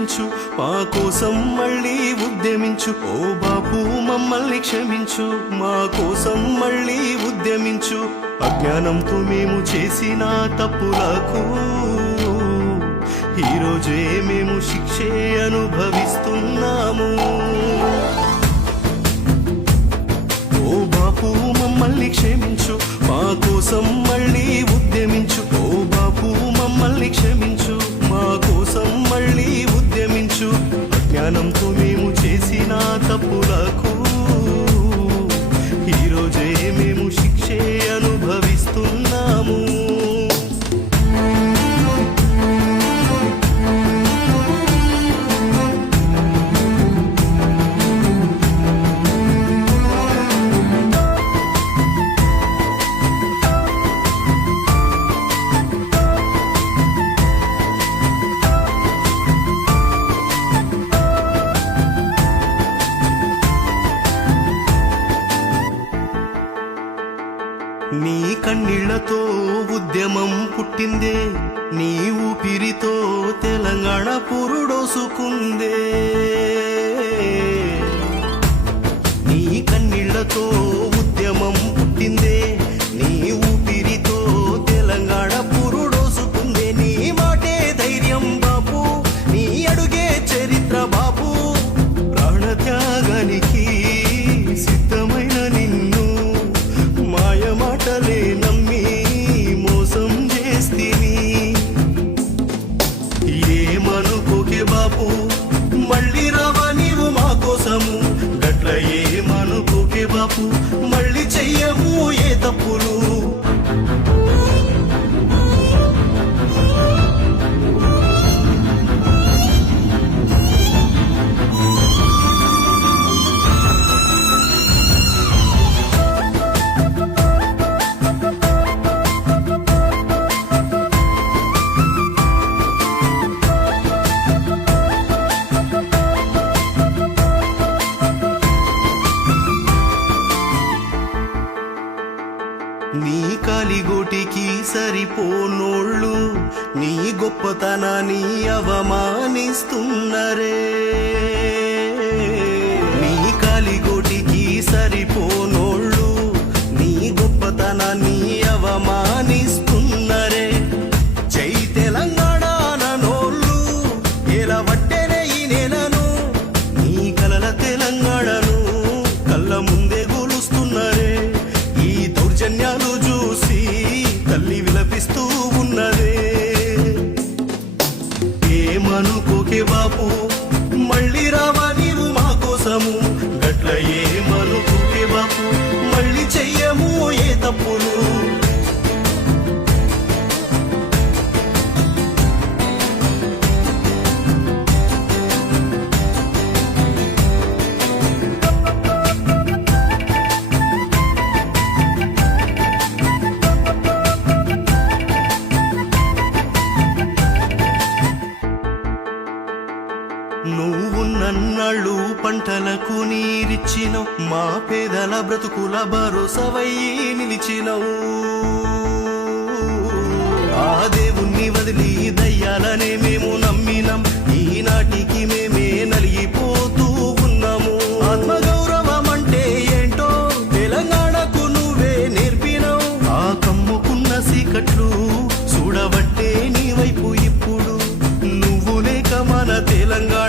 క్షమించు, మా కోసం మళ్ళీ ఉద్యమించు. ఓ బాపు మమ్మల్ని క్షమించు, మా కోసం మళ్ళీ ఉద్యమించు. అజ్ఞానంతో మేము చేసిన తప్పులకు ఈరోజే మేము శిక్షే అనుభవిస్తున్నాము. ఓ బాపు మమ్మల్ని క్షమించు, మా కోసం మళ్ళీ ఉద్యమించు. ఓ బాపు మమ్మల్ని క్షమించు, మా కోసం మళ్ళీ ఉద్యమించు. అజ్ఞానంతో మేము చేసిన తప్పులకు ఈరోజే మేము శిక్షే అనుభవిస్తున్నాము. నీ కన్నీళ్లతో ఉద్యమం పుట్టిందే, నీ ఊపిరితో తెలంగాణ పురుడోసుకుందే. నీ కన్నీళ్లతో ఉద్యమం పుట్టిందే, నీ ఊపిరితో తెలంగాణ పురుడోసుకుందే. నీ మాటే ధైర్యం బాపు, నీ అడుగే చరిత్ర బాపు. ప్రాణత్యాగానికి సిద్ధమైన నిన్ను మాటలే నమ్మి మోసం చేస్తిని. ఏమనుకోకే బాపు, మళ్ళీ రావా నీవు మా కోసము. గట్ల ఏమనుకోకే బాపు, మళ్ళీ చెయ్యము ఏ తప్పులు. నీ కాలిగోటికి సరిపోనోళ్ళు నీ గొప్పతనాన్ని అవమానిస్తున్నరే. నీ కాలిగోటికి సరిపోనోళ్ళు నీ గొప్పతనాన్ని అవమానిస్తున్నరే. జై తెలంగాణ నోళ్ళు ఎలవట్టెనే ఈ నేలను, నీ కలల తెలంగాణను కళ్ళ ముందే గొలుస్తున్నరే. ఈ దౌర్జన్యాలు చూసి తల్లి విలపిస్తూ ఉన్నదే. ఏమనుకోకే బాపు, మళ్ళీ రావా నీవు మా కోసము. గట్ల ఏమనుకోకే బాపు, మళ్ళీ చెయ్యము ఏ తప్పులు. నువ్వు నన్నాళ్ళు పంటలకు నీరిచ్చినవు, మా పేదల బ్రతుకుల భరోసవై నిలిచినవు. ఆ దేవుణ్ణి వదిలి దయ్యాలనే మేము నమ్మినాం, ఈనాటికి మేమే నలిగిపోతూ ఉన్నాము. ఆత్మగౌరవం అంటే ఏంటో తెలంగాణకు నువ్వే నేర్పినవు. ఆ కమ్ముకున్న సీకట్లు చూడబట్టే నీ వైపు ఇప్పుడు నువ్వు లేక మన తెలంగాణ